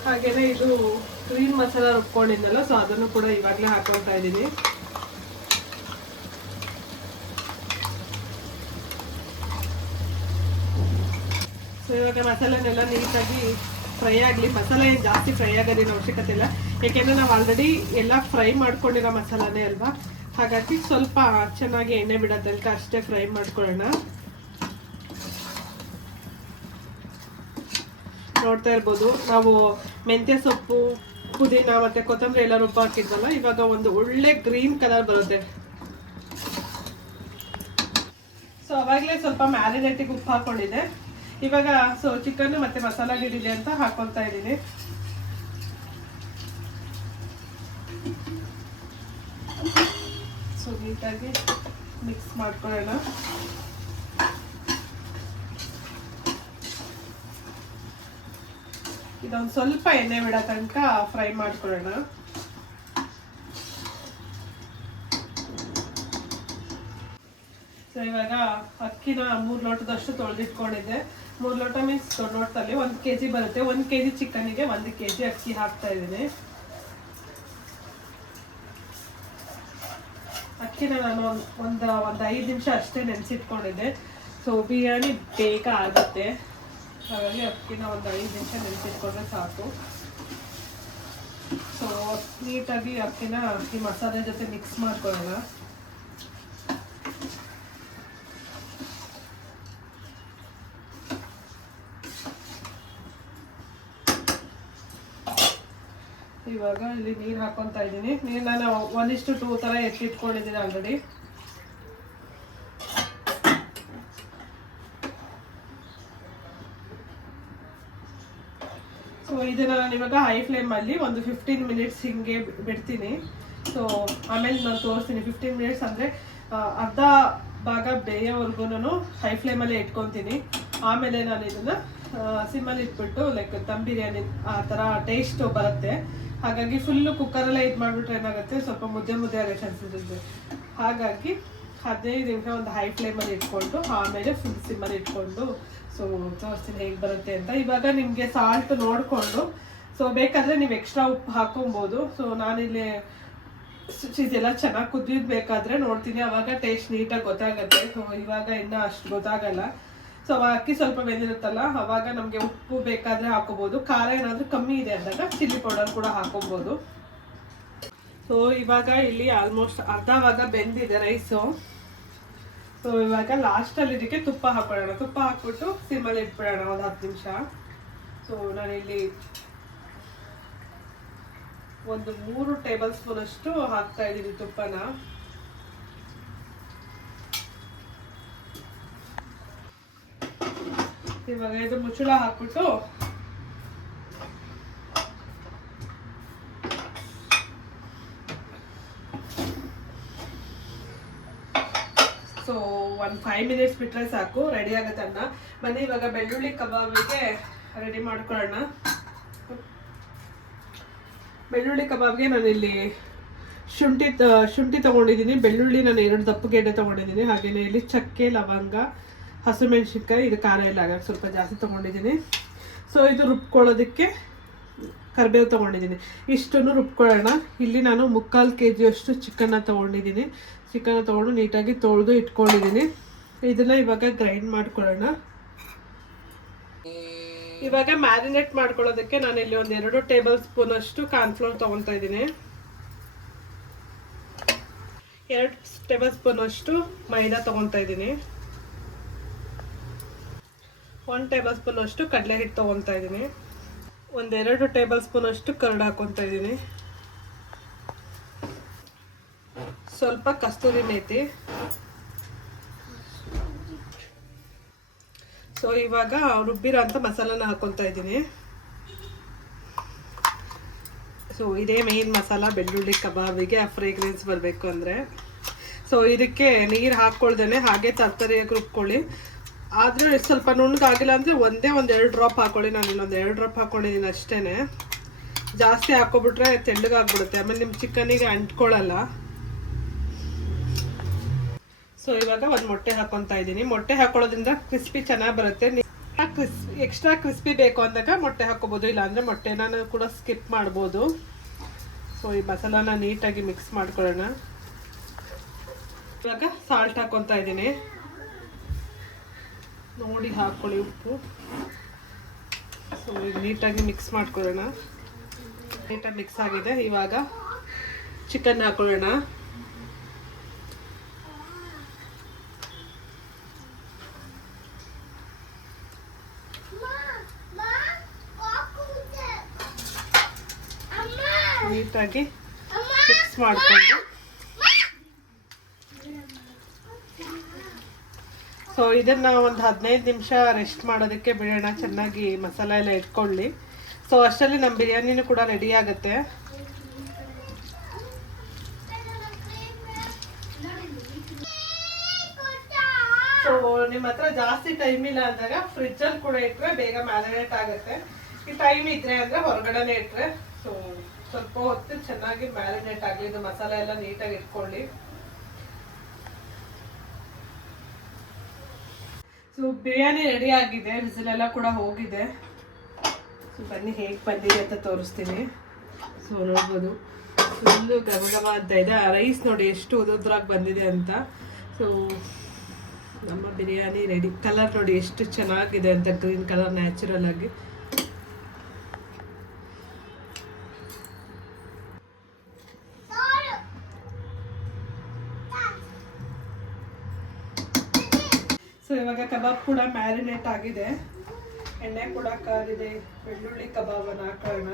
ಹಾಗೇನೆ ಇದು ಗ್ರೀನ್ ಮಸಾಲ ರುಬ್ಕೊಂಡಿದ್ದಲ್ಲ ಸೊ ಅದನ್ನು ಕೂಡ ಇವಾಗಲೇ ಹಾಕೊತಾ ಇದ್ದೀನಿ. ಸೊ ಇವಾಗ ಮಸಾಲೆನೆಲ್ಲ ನೀಟಾಗಿ ಫ್ರೈ ಆಗಲಿ. ಮಸಾಲೆ ಏನು ಜಾಸ್ತಿ ಫ್ರೈ ಆಗೋದೇನು ಅವಶ್ಯಕತೆ ಇಲ್ಲ. ಯಾಕೆಂದರೆ ನಾವು ಆಲ್ರೆಡಿ ಎಲ್ಲ ಫ್ರೈ ಮಾಡ್ಕೊಂಡಿರೋ ಮಸಾಲಾನೇ ಅಲ್ವಾ? ಹಾಗಾಗಿ ಸ್ವಲ್ಪ ಚೆನ್ನಾಗಿ ಎಣ್ಣೆ ಬಿಡೋ ತನಕ ಅಷ್ಟೇ ಫ್ರೈ ಮಾಡ್ಕೊಳ್ಳೋಣ. ನೋಡ್ತಾ ಇರ್ಬೋದು. ನಾವು ಮೆಂತ್ಯ ಸೊಪ್ಪು, ಪುದೀನ ಮತ್ತೆ ಕೊತ್ತಂಬರಿ ಎಲ್ಲ ರುಬ್ಬ ಹಾಕಿದ್ವಲ್ಲ, ಇವಾಗ ಒಂದು ಒಳ್ಳೆ ಗ್ರೀನ್ ಕಲರ್ ಬರುತ್ತೆ. ಸೊ ಅವಾಗಲೇ ಸ್ವಲ್ಪ ಮ್ಯಾರಿನೇಟಿಗೆ ಉಪ್ಪು ಹಾಕೊಂಡಿದ್ದೆ. ಇವಾಗ ಸೊ ಚಿಕನ್ ಮತ್ತೆ ಮಸಾಲ ಗಿಡಿದೆ ಅಂತ ಹಾಕೊಳ್ತಾ ಇದ್ದೀನಿ. ಸೊ ನೀಟಾಗಿ ಮಿಕ್ಸ್ ಮಾಡ್ಕೊಳ್ಳೋಣ. ಇದೊಂದು ಸ್ವಲ್ಪ ಎಣ್ಣೆ ಬಿಡೋ ತನಕ ಫ್ರೈ ಮಾಡ್ಕೊಳ್ಳೋಣ. ಸೊ ಇವಾಗ ಅಕ್ಕಿನ ಮೂರು ಲೋಟದಷ್ಟು ತೊಳೆದಿಟ್ಕೊಂಡಿದ್ದೆ. ಮೂರು ಲೋಟ ಮೀನ್ಸ್ ದೊಡ್ಡ ಲೋಟದಲ್ಲಿ ಒಂದು ಕೆ ಜಿ ಬರುತ್ತೆ. ಒಂದು ಕೆ ಜಿ ಚಿಕನಿಗೆ ಒಂದು ಕೆ ಜಿ ಅಕ್ಕಿ ಹಾಕ್ತಾ ಇದ್ದೀನಿ. ಅಕ್ಕಿನ ನಾನು ಒಂದು ಒಂದು ಐದು ನಿಮಿಷ ಅಷ್ಟೇ ನೆನೆಸಿಟ್ಕೊಂಡಿದ್ದೆ. ಸೊ ಬಿರಿಯಾನಿ ಬೇಗ ಆಗುತ್ತೆ. ಹಾಗಾಗಿ ಅಕ್ಕಿನ ಒಂದು ಐದು ನಿಮಿಷ ನೆನೆಸಿಟ್ಕೊಂಡ್ರೆ ಸಾಕು. ಸೊ ನೀಟಾಗಿ ಅಕ್ಕಿನ ಅಕ್ಕಿ ಮಸಾಲೆ ಜೊತೆ ಮಿಕ್ಸ್ ಮಾಡ್ಕೊಳ್ಳೋಣ. ಇವಾಗ ಇಲ್ಲಿ ನೀರು ಹಾಕೊತಾ ಇದ್ದೀನಿ. ನೀರು ನಾನು ಒಂದಿಷ್ಟು ಟೂ ಥರ ಎತ್ತಿಟ್ಕೊಂಡಿದ್ದೀನಿ ಆಲ್ರೆಡಿ ಸೊ ಇದನ್ನ ನಾನು ಇವಾಗ ಹೈ ಫ್ಲೇಮಲ್ಲಿ ಒಂದು ಫಿಫ್ಟೀನ್ ಮಿನಿಟ್ಸ್ ಹಿಂಗೆ ಬಿಡ್ತೀನಿ. ಸೊ ಆಮೇಲೆ ನಾನು ತೋರಿಸ್ತೀನಿ. ಫಿಫ್ಟೀನ್ ಮಿನಿಟ್ಸ್ ಅಂದರೆ ಅರ್ಧ ಭಾಗ ಬೇಯೋವರೆಗೂ ಹೈ ಫ್ಲೇಮಲ್ಲೇ ಇಟ್ಕೊತೀನಿ. ಆಮೇಲೆ ನಾನು ಇದನ್ನು ಸಿಮ್ಮಲ್ಲಿ ಇಟ್ಬಿಟ್ಟು ಲೈಕ್ ದಮ್ ಬಿರಿಯಾನಿ ಆ ಥರ ಟೇಸ್ಟ್ ಬರುತ್ತೆ. ಹಾಗಾಗಿ ಫುಲ್ಲು ಕುಕ್ಕರಲ್ಲೇ ಇದು ಮಾಡಿಬಿಟ್ರೆ ಏನಾಗುತ್ತೆ? ಸ್ವಲ್ಪ ಮುದ್ದೆ ಮುದ್ದೆ ಆಗೋ ಚಾನ್ಸಸ್ ಇರುತ್ತೆ. ಹಾಗಾಗಿ ಹದಿನೈದು ನಿಮಿಷ ಒಂದು ಹೈ ಫ್ಲೇಮಲ್ಲಿ ಇಟ್ಕೊಂಡು, ಆಮೇಲೆ ಫುಲ್ ಸಿಮ್ಮಲ್ಲಿ ಇಟ್ಕೊಂಡು ಸೊ ತೋರಿಸ್ತೀನಿ ಹೇಗೆ ಬರುತ್ತೆ ಅಂತ. ಇವಾಗ ನಿಮಗೆ ಸಾಲ್ಟ್ ನೋಡಿಕೊಂಡು ಸೊ ಬೇಕಾದರೆ ನೀವು ಎಕ್ಸ್ಟ್ರಾ ಉಪ್ಪು ಹಾಕೊಬೋದು. ಸೊ ನಾನಿಲ್ಲಿ ಇದೆಲ್ಲ ಚೆನ್ನಾಗಿ ಕುದಿಯೋದು ಬೇಕಾದರೆ ನೋಡ್ತೀನಿ. ಅವಾಗ ಟೇಸ್ಟ್ ನೀಟಾಗಿ ಗೊತ್ತಾಗುತ್ತೆ. ಸೊ ಇವಾಗ ಇನ್ನೂ ಅಷ್ಟು ಗೊತ್ತಾಗಲ್ಲ. ಸೊ ಅಕ್ಕಿ ಸ್ವಲ್ಪ ಬೆಂದಿರುತ್ತಲ್ಲ, ಅವಾಗ ನಮಗೆ ಉಪ್ಪು ಬೇಕಾದರೆ ಹಾಕೋಬೋದು. ಖಾರ ಏನಾದರೂ ಕಮ್ಮಿ ಇದೆ ಅಂದಾಗ ಚಿಲ್ಲಿ ಪೌಡರ್ ಕೂಡ ಹಾಕೊಬೋದು. ಸೊ ಇವಾಗ ಇಲ್ಲಿ ಆಲ್ಮೋಸ್ಟ್ ಅರ್ಧ ಅವಾಗ ಬೆಂದಿದೆ ರೈಸು ಸೊ ಇವಾಗ ಲಾಸ್ಟಲ್ಲಿ ಇದಕ್ಕೆ ತುಪ್ಪ ಹಾಕ್ಬಿಡೋಣ. ತುಪ್ಪ ಹಾಕ್ಬಿಟ್ಟು ಸಿಮ್ಮಲ್ಲಿ ಇಟ್ಬಿಡೋಣ ಒಂದು ಹತ್ತು ನಿಮಿಷ. ಸೊ ನಾನಿಲ್ಲಿ ಒಂದು ಮೂರು ಟೇಬಲ್ ಸ್ಪೂನ್ ಅಷ್ಟು ಹಾಕ್ತಾ ಇದ್ದೀನಿ ತುಪ್ಪನ. ಇವಾಗ ಇದು ಮುಚ್ಚಳ ಹಾಕ್ಬಿಟ್ಟು ಸೊ ಒಂದು ಫೈವ್ ಮಿನಿಟ್ಸ್ ಬಿಟ್ಟರೆ ಸಾಕು ರೆಡಿ ಆಗುತ್ತೆ ಅನ್ನ. ಬನ್ನಿ, ಇವಾಗ ಬೆಳ್ಳುಳ್ಳಿ ಕಬಾಬಿಗೆ ರೆಡಿ ಮಾಡ್ಕೊಳ್ಳೋಣ. ಬೆಳ್ಳುಳ್ಳಿ ಕಬಾಬ್ಗೆ ನಾನಿಲ್ಲಿ ಶುಂಠಿ ಶುಂಠಿ ತೊಗೊಂಡಿದ್ದೀನಿ. ಬೆಳ್ಳುಳ್ಳಿ ನಾನು ಎರಡು ದಪ್ಪ ಗೆಡ್ಡೆ ತೊಗೊಂಡಿದ್ದೀನಿ. ಹಾಗೆಯೇ ಇಲ್ಲಿ ಚಕ್ಕೆ, ಲವಂಗ ಹಸಿಮೆಣ್ಸಿನ್ಕಾಯಿ ಇದು ಖಾರ ಎಲ್ಲ ಆಗ ಸ್ವಲ್ಪ ಜಾಸ್ತಿ ತೊಗೊಂಡಿದ್ದೀನಿ. ಸೊ ಇದು ರುಬ್ಕೊಳ್ಳೋದಕ್ಕೆ ಕರಿಬೇವು ತೊಗೊಂಡಿದ್ದೀನಿ. ಇಷ್ಟನ್ನು ರುಬ್ಕೊಳ್ಳೋಣ. ಇಲ್ಲಿ ನಾನು ಮುಕ್ಕಾಲು ಕೆ ಜಿಯಷ್ಟು ಚಿಕನ್ನ ತೊಗೊಂಡಿದ್ದೀನಿ. ಚಿಕನ್ನ ತೊಗೊಂಡು ನೀಟಾಗಿ ತೊಳೆದು ಇಟ್ಕೊಂಡಿದ್ದೀನಿ. ಇದನ್ನು ಇವಾಗ ಗ್ರೈಂಡ್ ಮಾಡ್ಕೊಳ್ಳೋಣ. ಇವಾಗ ಮ್ಯಾರಿನೇಟ್ ಮಾಡ್ಕೊಳ್ಳೋದಕ್ಕೆ ನಾನು ಇಲ್ಲಿ ಒಂದು ಎರಡು ಟೇಬಲ್ ಸ್ಪೂನ್ ಅಷ್ಟು ಕಾರ್ನ್ಫ್ಲೋರ್ ತೊಗೊತಾ ಇದ್ದೀನಿ. ಎರಡು ಟೇಬಲ್ ಸ್ಪೂನ್ ಅಷ್ಟು ಮೈದಾ ತೊಗೊತಾ ಇದ್ದೀನಿ. ಒಂದು ಟೇಬಲ್ ಸ್ಪೂನ್ ಅಷ್ಟು ಕಡಲೆ ಹಿಟ್ಟು ತೊಗೊಳ್ತಾ ಇದ್ದೀನಿ. ಒಂದೆರಡು ಟೇಬಲ್ ಸ್ಪೂನ್ ಅಷ್ಟು ಕರ್ಡ್ ಹಾಕೊತಾ ಇದ್ದೀನಿ. ಸ್ವಲ್ಪ ಕಸ್ತೂರಿ ಮೇತಿ. ಸೊ ಇವಾಗ ರುಬ್ಬಿರೋ ಅಂತ ಮಸಾಲನ ಹಾಕೊತಾ ಇದ್ದೀನಿ. ಸೊ ಇದೇ ಮೇನ್ ಮಸಾಲ, ಬೆಳ್ಳುಳ್ಳಿ, ಕಬಾಬಿಗೆ ಆ ಫ್ರೇಗ್ರೆನ್ಸ್ ಬರಬೇಕು ಅಂದರೆ. ಸೊ ಇದಕ್ಕೆ ನೀರು ಹಾಕ್ಕೊಳ್ದೇನೆ, ಹಾಗೆ ತರಕಾರಿಯಾಗಿ ರುಬ್ಕೊಳ್ಳಿ. ಆದರೂ ಸ್ವಲ್ಪ ನುಣ್ಣಗಾಗಿಲ್ಲ ಅಂದರೆ ಒಂದೇ ಒಂದು ಎರಡು ಡ್ರಾಪ್ ಹಾಕೊಳ್ಳಿ. ನಾನು ಇನ್ನೊಂದು ಎರಡು ಡ್ರಾಪ್ ಹಾಕ್ಕೊಂಡಿದ್ದೀನಿ ಅಷ್ಟೇ ಜಾಸ್ತಿ ಹಾಕ್ಕೊಬಿಟ್ರೆ ತೆಳ್ಳಗಾಗ್ಬಿಡುತ್ತೆ ಆಮೇಲೆ ನಿಮ್ಮ ಚಿಕನಿಗೆ ಅಂಟ್ಕೊಳ್ಳಲ್ಲ ಸೊ ಇವಾಗ ಒಂದು ಮೊಟ್ಟೆ ಹಾಕೊತಾ ಇದ್ದೀನಿ. ಮೊಟ್ಟೆ ಹಾಕೊಳ್ಳೋದ್ರಿಂದ ಕ್ರಿಸ್ಪಿ ಚೆನ್ನಾಗಿ ಬರುತ್ತೆ. ಕ್ರಿಸ್ ಎಕ್ಸ್ಟ್ರಾ ಕ್ರಿಸ್ಪಿ ಬೇಕು ಅಂದಾಗ ಮೊಟ್ಟೆ ಹಾಕೋಬೋದು. ಮೊಟ್ಟೆ ನಾನು ಕೂಡ ಸ್ಕಿಪ್ ಮಾಡ್ಬೋದು. ಸೊ ಈ ಮಸಾಲಾನ ನೀಟಾಗಿ ಮಿಕ್ಸ್ ಮಾಡ್ಕೊಳ್ಳೋಣ. ಇವಾಗ ಸಾಲ್ಟ್ ಹಾಕೊತಾ ಇದ್ದೀನಿ. ನೋಡಿ ಹಾಕ್ಕೊಳ್ಳಿ ಉಪ್ಪು. ಸೊ ಈಗ ನೀಟಾಗಿ ಮಿಕ್ಸ್ ಮಾಡ್ಕೊಳ್ಳೋಣ. ನೀಟಾಗಿ ಮಿಕ್ಸ್ ಆಗಿದೆ. ಇವಾಗ ಚಿಕನ್ ಹಾಕೊಳ್ಳೋಣ. ನೀಟಾಗಿ ಮಿಕ್ಸ್ ಮಾಡಿಕೊಂಡು. ಸೊ ಇದನ್ನ ಒಂದು ಹದಿನೈದು ನಿಮಿಷ ರೆಸ್ಟ್ ಮಾಡೋದಕ್ಕೆ ಬಿಡೋಣ. ಚೆನ್ನಾಗಿ ಮಸಾಲೆ ಎಲ್ಲ ಇಟ್ಕೊಳ್ಳಿ. ಸೊ ಅಷ್ಟರಲ್ಲಿ ನಮ್ಮ ಬಿರಿಯಾನಿನೂ ಕೂಡ ರೆಡಿ ಆಗುತ್ತೆ. ಸೊ ನಿಮ್ಮ ಹತ್ರ ಜಾಸ್ತಿ ಟೈಮ್ ಇಲ್ಲ ಅಂದಾಗ ಫ್ರಿಜ್ಜಲ್ಲಿ ಕೂಡ ಇಟ್ಟರೆ ಬೇಗ ಮ್ಯಾರಿನೇಟ್ ಆಗುತ್ತೆ. ಈ ಟೈಮ್ ಇದ್ರೆ ಅಂದ್ರೆ ಹೊರಗಡೆನೆ ಇಟ್ಟರೆ ಸೊ ಸ್ವಲ್ಪ ಹೊತ್ತು ಚೆನ್ನಾಗಿ ಮ್ಯಾರಿನೇಟ್ ಆಗಲಿ. ಇದು ಮಸಾಲೆ ಎಲ್ಲ ನೀಟಾಗಿ ಇಟ್ಕೊಳ್ಳಿ. ಸೊ ಬಿರಿಯಾನಿ ರೆಡಿ ಆಗಿದೆ. ಬಿಸಿಲೆಲ್ಲ ಕೂಡ ಹೋಗಿದೆ. ಸೊ ಬನ್ನಿ ಹೇಗೆ ಬಂದಿದೆ ಅಂತ ತೋರಿಸ್ತೀನಿ. ಸೊ ನೋಡ್ಬೋದು. ಫುಲ್ಲು ಗಮ ಗಮ ಅಂತ ಇದೆ. ಆ ರೈಸ್ ನೋಡಿ ಎಷ್ಟು ಉದುದ್ರಾಗಿ ಬಂದಿದೆ ಅಂತ. ಸೊ ನಮ್ಮ ಬಿರಿಯಾನಿ ರೆಡಿ ಕಲರ್ ನೋಡಿ ಎಷ್ಟು ಚೆನ್ನಾಗಿದೆ ಅಂತ ಗ್ರೀನ್ ಕಲರ್ ನ್ಯಾಚುರಲ್ ಆಗಿ ಸೊ ಇವಾಗ ಕಬಾಬ್ ಕೂಡ ಮ್ಯಾರಿನೇಟ್ ಆಗಿದೆ. ಎಣ್ಣೆ ಕೂಡ ಕಾದಿದೆ ಬೆಳ್ಳುಳ್ಳಿ ಕಬಾಬನ್ನು ಹಾಕೋಣ ಕಾರಣ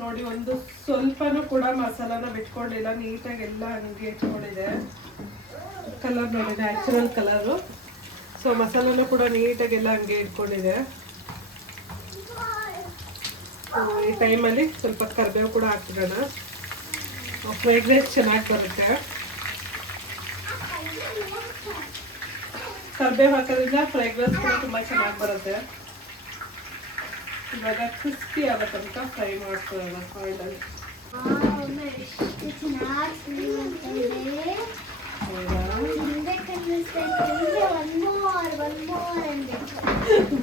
ನೋಡಿ, ಒಂದು ಸ್ವಲ್ಪನೂ ಕೂಡ ಮಸಾಲಾನ ಬಿಟ್ಕೊಂಡಿಲ್ಲ. ನೀಟಾಗಿ ಎಲ್ಲ ಹಂಗೆ ಇಟ್ಕೊಂಡಿದೆ. ಕಲರ್ ನೋಡಿ ನ್ಯಾಚುರಲ್ ಕಲರು ಸೊ ಮಸಾಲೆನೂ ಕೂಡ ನೀಟಾಗಿ ಎಲ್ಲ ಹಂಗೆ ಇಟ್ಕೊಂಡಿದೆ. ಈ ಟೈಮಲ್ಲಿ ಸ್ವಲ್ಪ ಕರಿಬೇವು ಕೂಡ ಹಾಕ್ಬಿಡೋಣ. ರೈಸ್ ಚೆನ್ನಾಗಿ ಬರುತ್ತೆ. ಕರಿಬೇವು ಹಾಕೋದ್ರಿಂದ ಫ್ರೈಗ್ರೆನ್ಸ್ ಕೂಡ ತುಂಬ ಚೆನ್ನಾಗಿ ಬರುತ್ತೆ. ಇವಾಗ ಕ್ರಿಸ್ಪಿ ಆಗೋ ತನಕ ಫ್ರೈ ಮಾಡ್ಕೊಳ್ಳೋಣ ಆಯಿಲಲ್ಲಿ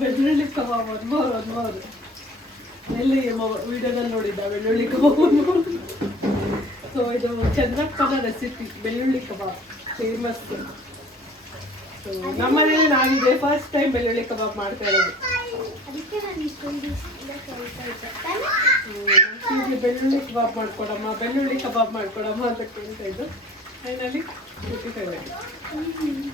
ಬೆಳ್ಳುಳ್ಳಿ ಕಬಾಬ್ ಒಂದು ಮೋರ್ ಒಂದು ಮೋರ್ ಎಲ್ಲಿ ವಿಡಿಯೋದಲ್ಲಿ ನೋಡಿದ್ದ ಬೆಳ್ಳುಳ್ಳಿ ಕಬಾಬ್ ಸೊ ಇದು ಚಂದ್ರಪ್ಪನ ರೆಸಿಪಿ ಬೆಳ್ಳುಳ್ಳಿ ಕಬಾಬ್ ಫೇಮಸ್ ಸೊ ನಮ್ಮನೇಲಿ ನಾನಿದೆ ಫಸ್ಟ್ ಟೈಮ್ ಬೆಳ್ಳುಳ್ಳಿ ಕಬಾಬ್ ಮಾಡ್ತಾ ಇರೋದು. ಬೆಳ್ಳುಳ್ಳಿ ಕಬಾಬ್ ಮಾಡ್ಕೊಡಮ್ಮ ಬೆಳ್ಳುಳ್ಳಿ ಕಬಾಬ್ ಮಾಡ್ಕೊಡಮ್ಮ ಅಂತ ಕೇಳ್ತಾ ಇದ್ದು. ಫೈನಲಿ ಫಿಫ್ಟಿ ಫೈವ್ ವಾವ್ ನೋಡೋದಕ್ಕೆ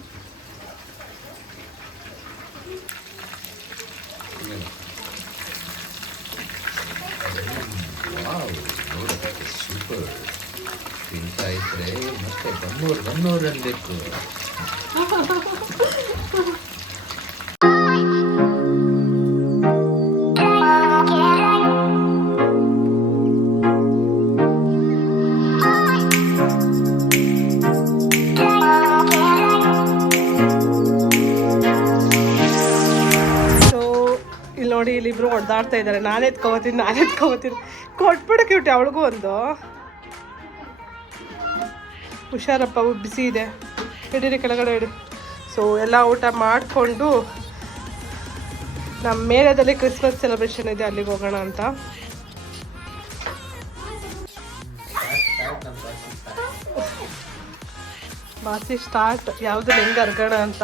ಸೂಪರ್ ಮತ್ತೆ ಬನ್ನೂರು ಬನ್ನೂರು ಅನ್ಬೇಕು ಇಬ್ರು ಹೊಡೆದಾಡ್ತಾ ಇದ್ದಾರೆ. ನಾನೇ ಎತ್ಕೊಬತ್ತೀನಿ ನಾನೇ ಎತ್ಕೊಬತ್ತೀನಿ. ಕೊಟ್ಬಿಡು ಕ್ಯೂಟಿ ಅವಳಿಗೂ ಒಂದು. ಹುಷಾರಪ್ಪ ಬಿಸಿ ಇದೆ. ಹಿಡೀರಿ ಕೆಳಗಡೆ ಇಡಿ. ಸೊ ಎಲ್ಲ ಊಟ ಮಾಡಿಕೊಂಡು ನಮ್ಮ ಮೇಳದಲ್ಲಿ ಕ್ರಿಸ್ಮಸ್ ಸೆಲೆಬ್ರೇಷನ್ ಇದೆ, ಅಲ್ಲಿಗೆ ಹೋಗೋಣ ಅಂತ. ಬಾಸಿ ಸ್ಟಾರ್ಟ್ ಯಾವುದು ಹೆಂಗೆ ಅರ್ಗೋಣ ಅಂತ.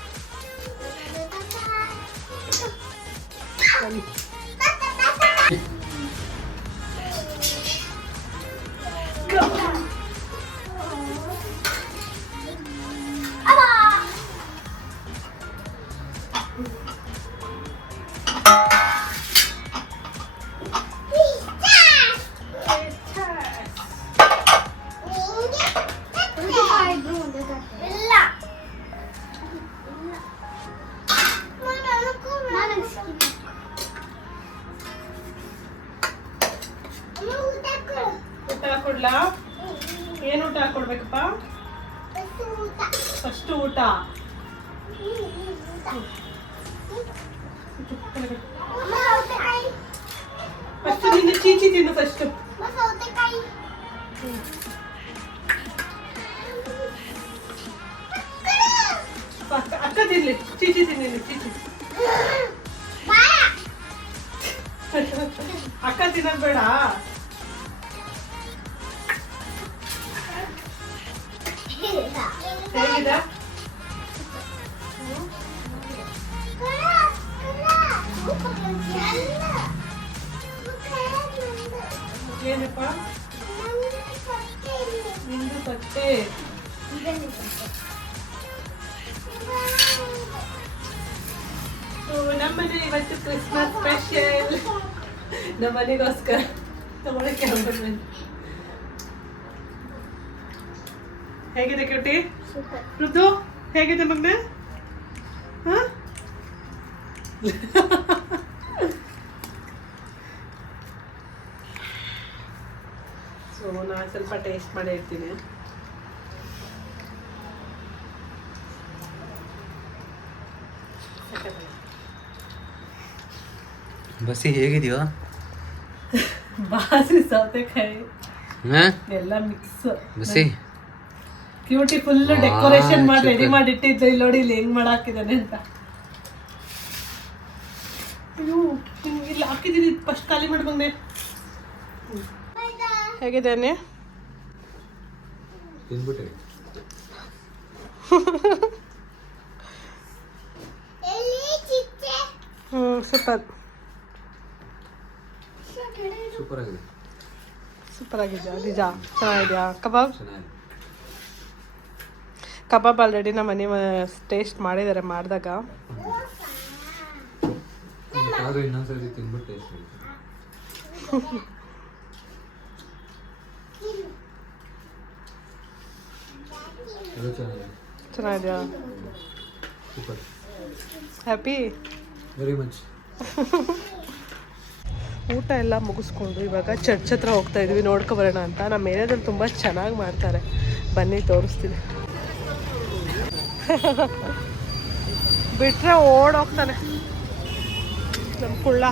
ಏನಪ್ಪ ನಿಂದು ತಟ್ಟೆ ಸೊ ನಮ್ಮನೆ ಇವತ್ತು ಕ್ರಿಸ್ಮಸ್ ಸ್ಪೆಷಲ್ ನಮ್ಮನೆಗೋಸ್ಕರ ತಗೊಳಕ್ಕೆ ಹೋಗ್ಬೇಕು ಹೇಗಿದೆ ಕ್ಯೂಟಿ ಋತು ಹೇಗಿದೆ ಮಮ್ಮಿ ಹಾ ಸೊ ನಾನು ಸ್ವಲ್ಪ ಟೇಸ್ಟ್ ಮಾಡಿ ಇರ್ತೀನಿ ಬಸ್ಸಿ ಹೇಗಿದೆಯೋ? ಬಾಸಿ ಸೌತೆಕಾಯಿ. ಹಾ? ಎಲ್ಲ ಮಿಕ್ಸ್ ಬಸ್ಸಿ ಕ್ಯೂಟಿ ಫುಲ್ ಡೆಕೋರೇಷನ್ ಮಾಡಿ ರೆಡಿ. ಮಾಡಿ ಇಟ್ಟಿದ್ದೆ. ಇಲ್ಲಿ ನೋಡಿ ಇಲ್ಲಿ ಹೆಂಗ್ ಮಾಡಾಕಿದ್ದಾನೆ ಅಂತ. ಅಯ್ಯೋ ಇಲ್ಲಿ ಹಾಕಿದ್ದೀನಿ ಫಸ್ಟ್ ಖಾಲಿ ಮಾಡ್ಕೊಂಡೆ. ಹೇಗಿದ್ದಾನೆ? ತಿಂದ್ಬಿಟ್ಟೆ ಹ್ಞೂ ಸೂಪರ್ ಸೂಪರ್ ಆಗಿದೆ ಸೂಪರ್ ಆಗಿದೆಯಾ ನಿಜ. ಚೆನ್ನಾಗಿದೆಯಾ? ಕಬಾಬ್? ಕಬಾಬ್ ಆಲ್ರೆಡಿ ನಮ್ಮ ಮನೆ ಟೇಸ್ಟ್ ಮಾಡಿದ್ದಾರೆ ಮಾಡಿದಾಗ. ಇನ್ನೊಂದ್ಸರಿ ತಿಂದ್ಬಿಟ್ಟು ಟೇಸ್ಟ್ ಅದು ಚೆನ್ನಾಗಿದೆ ಚೆನ್ನಾಗಿದೆಯಾ? ಸೂಪರ್ ಹ್ಯಾಪಿ ವೆರಿ ಮಚ್ ಊಟ ಎಲ್ಲ ಮುಗಿಸ್ಕೊಂಡು ಇವಾಗ ಚರ್ಚ್ ಹತ್ರ ಹೋಗ್ತಾ ಇದೀವಿ ನೋಡ್ಕೊ ಬರೋಣ ಅಂತ. ನಮ್ಮ ಏರಿಯಾದಲ್ಲಿ ತುಂಬ ಚೆನ್ನಾಗಿ ಮಾಡ್ತಾರೆ. ಬನ್ನಿ ತೋರಿಸ್ತೀನಿ. ಬಿಟ್ರೆ ಓಡೋಗ್ತಾನೆ. ನಮ್ಮ ಕುಳ್ಳ.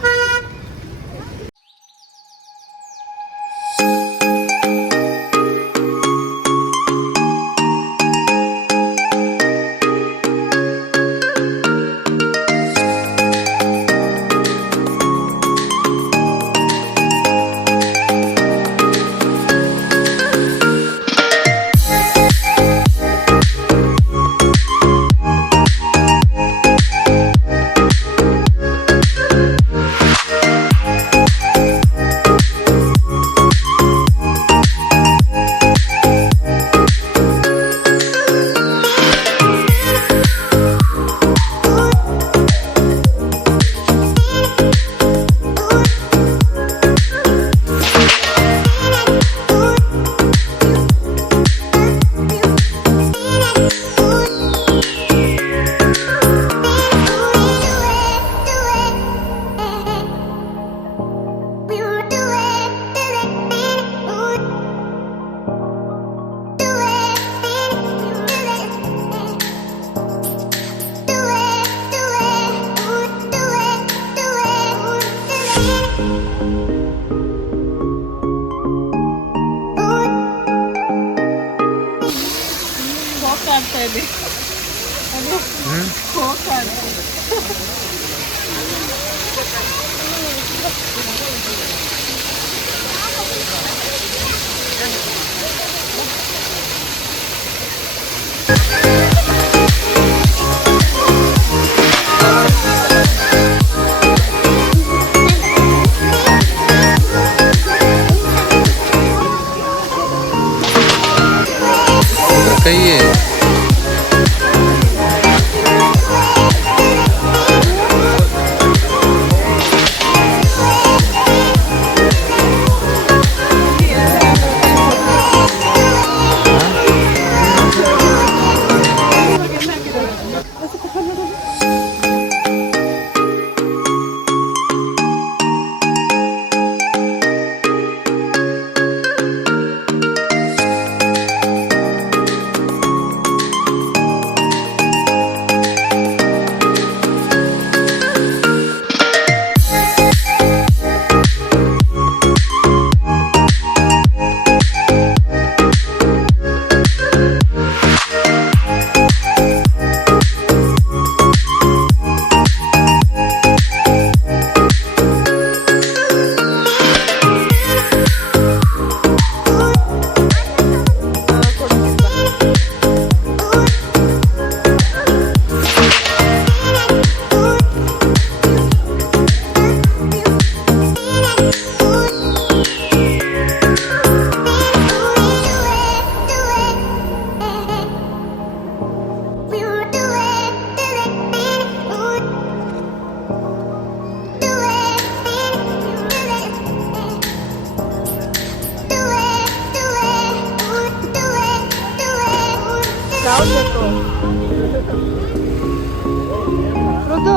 ಮೃದು.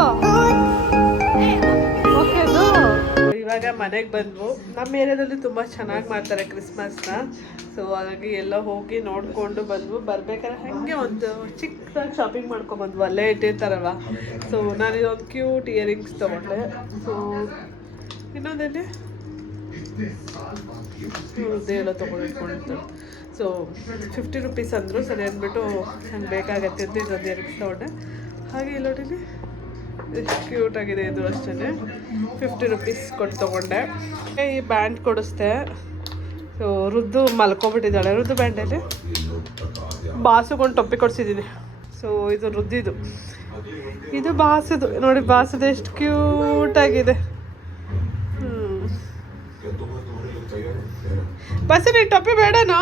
ಇವಾಗ ಮನೆಗೆ ಬಂದ್ವು. ನಮ್ಮ ಏರಿಯಾದಲ್ಲಿ ತುಂಬ ಚೆನ್ನಾಗಿ ಮಾಡ್ತಾರೆ ಕ್ರಿಸ್ಮಸ್ನ ಸೊ ಹಾಗಾಗಿ ಎಲ್ಲ ಹೋಗಿ ನೋಡಿಕೊಂಡು ಬಂದ್ವು. ಬರ್ಬೇಕಾದ್ರೆ ಹಾಗೆ ಒಂದು ಚಿಕ್ಕದಾಗಿ ಶಾಪಿಂಗ್ ಮಾಡ್ಕೊಬಂದ್ವು ಅಲ್ಲೇ ಇಟ್ಟಿರ್ತಾರಲ್ವ. ಸೊ ನಾನು ಇದೊಂದು ಕ್ಯೂಟ್ ಇಯರಿಂಗ್ಸ್ ತೊಗೊಂಡೆ. ಸೊ ಇನ್ನೊಂದೇನೆ ದೇವರ ತೊಗೊಂಡಿಟ್ಕೊಂಡಿರ್ತಾರೆ ಸೊ ಫಿಫ್ಟಿ ರುಪೀಸ್ ಅಂದರು ಸರಿ ಅಂದ್ಬಿಟ್ಟು ನಂಗೆ ಬೇಕಾಗತ್ತೆ ಅಂತ ಇದೊಂದು ಎರಡು ತೊಗೊಂಡೆ ಹಾಗೆ ಇಲ್ಲೋಡಿಲಿ ಎಷ್ಟು ಕ್ಯೂಟಾಗಿದೆ ಇದು ಅಷ್ಟೇ ಫಿಫ್ಟಿ ರುಪೀಸ್ ಕೊಟ್ಟು ತೊಗೊಂಡೆ. ಈ ಬ್ಯಾಂಡ್ ಕೊಡಿಸ್ದೆ. ಸೊ ರುದ್ದು ಮಲ್ಕೊಬಿಟ್ಟಿದ್ದಾಳೆ. ರುದ್ದು ಬ್ಯಾಂಡಲ್ಲಿ ಬಾಸುಗೊಂಡು ಟೊಪ್ಪಿ ಕೊಡಿಸಿದ್ದೀನಿ ಸೊ ಇದು ರುದ್ದಿದು ಇದು ಬಾಸದು. ನೋಡಿ, ಬಾಸದು ಎಷ್ಟು ಕ್ಯೂಟಾಗಿದೆ ಹ್ಞೂ ಬಸ್ ನೀನು ಟೊಪ್ಪಿ ಬೇಡನೋ?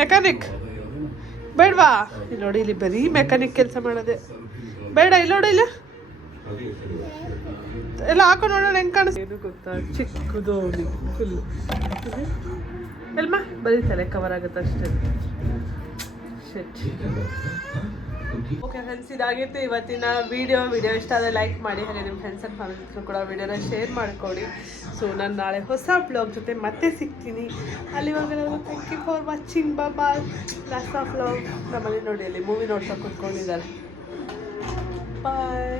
ಮೆಕ್ಯಾನಿಕ್ ಬೇಡವಾ? ಇಲ್ಲಿ ನೋಡಿ, ಇಲ್ಲಿ ಬರೀ ಮೆಕ್ಯಾನಿಕ್ ಕೆಲಸ ಮಾಡೋದೆ. ಬೇಡ, ಇಲ್ಲಿ ನೋಡಿ, ಇಲ್ಲ. ಎಲ್ಲ ಹಾಕೊಂಡು ನೋಡೋಣ ಹೆಂಗೆ ಕಾಣಿಸ್ ಗೊತ್ತಾ? ಚಿಕ್ಕದು ಫುಲ್ಲು ಫುಲ್ ಎಲ್ಮ, ಬರೀ ತಲೆ ಕವರ್ ಆಗುತ್ತೆ ಅಷ್ಟೇ ಶೆಟ್ ಓಕೆ ಫ್ರೆಂಡ್ಸ್ ಇದಾಗಿತ್ತು ಇವತ್ತಿನ ವಿಡಿಯೋ ವಿಡಿಯೋ ಇಷ್ಟ ಆದರೆ ಲೈಕ್ ಮಾಡಿ ಹಾಗೆ ನಿಮ್ಮ ಫ್ರೆಂಡ್ಸ್ ಆ್ಯಂಡ್ ಫ್ಯಾಮಿಲಿ ಕೂಡ ವಿಡಿಯೋನ ಶೇರ್ ಮಾಡ್ಕೊಡಿ. ಸೊ ನಾನು ನಾಳೆ ಹೊಸ ಬ್ಲಾಗ್ ಜೊತೆ ಮತ್ತೆ ಸಿಗ್ತೀನಿ. ಅಲ್ಲಿವರೆಗೆ ಥ್ಯಾಂಕ್ ಯು ಫಾರ್ ವಾಚಿಂಗ್ ಬಾಬಾ ಲಾಸ್ಟ್ ಆಫ್ ಬ್ಲಾಗ್ ನಮ್ಮಲ್ಲಿ ನೋಡಿ, ಅಲ್ಲಿ ಮೂವಿ ನೋಡ್ತಾ ಕೂತ್ಕೊಂಡಿದ್ದಾರೆ. ಬಾಯ್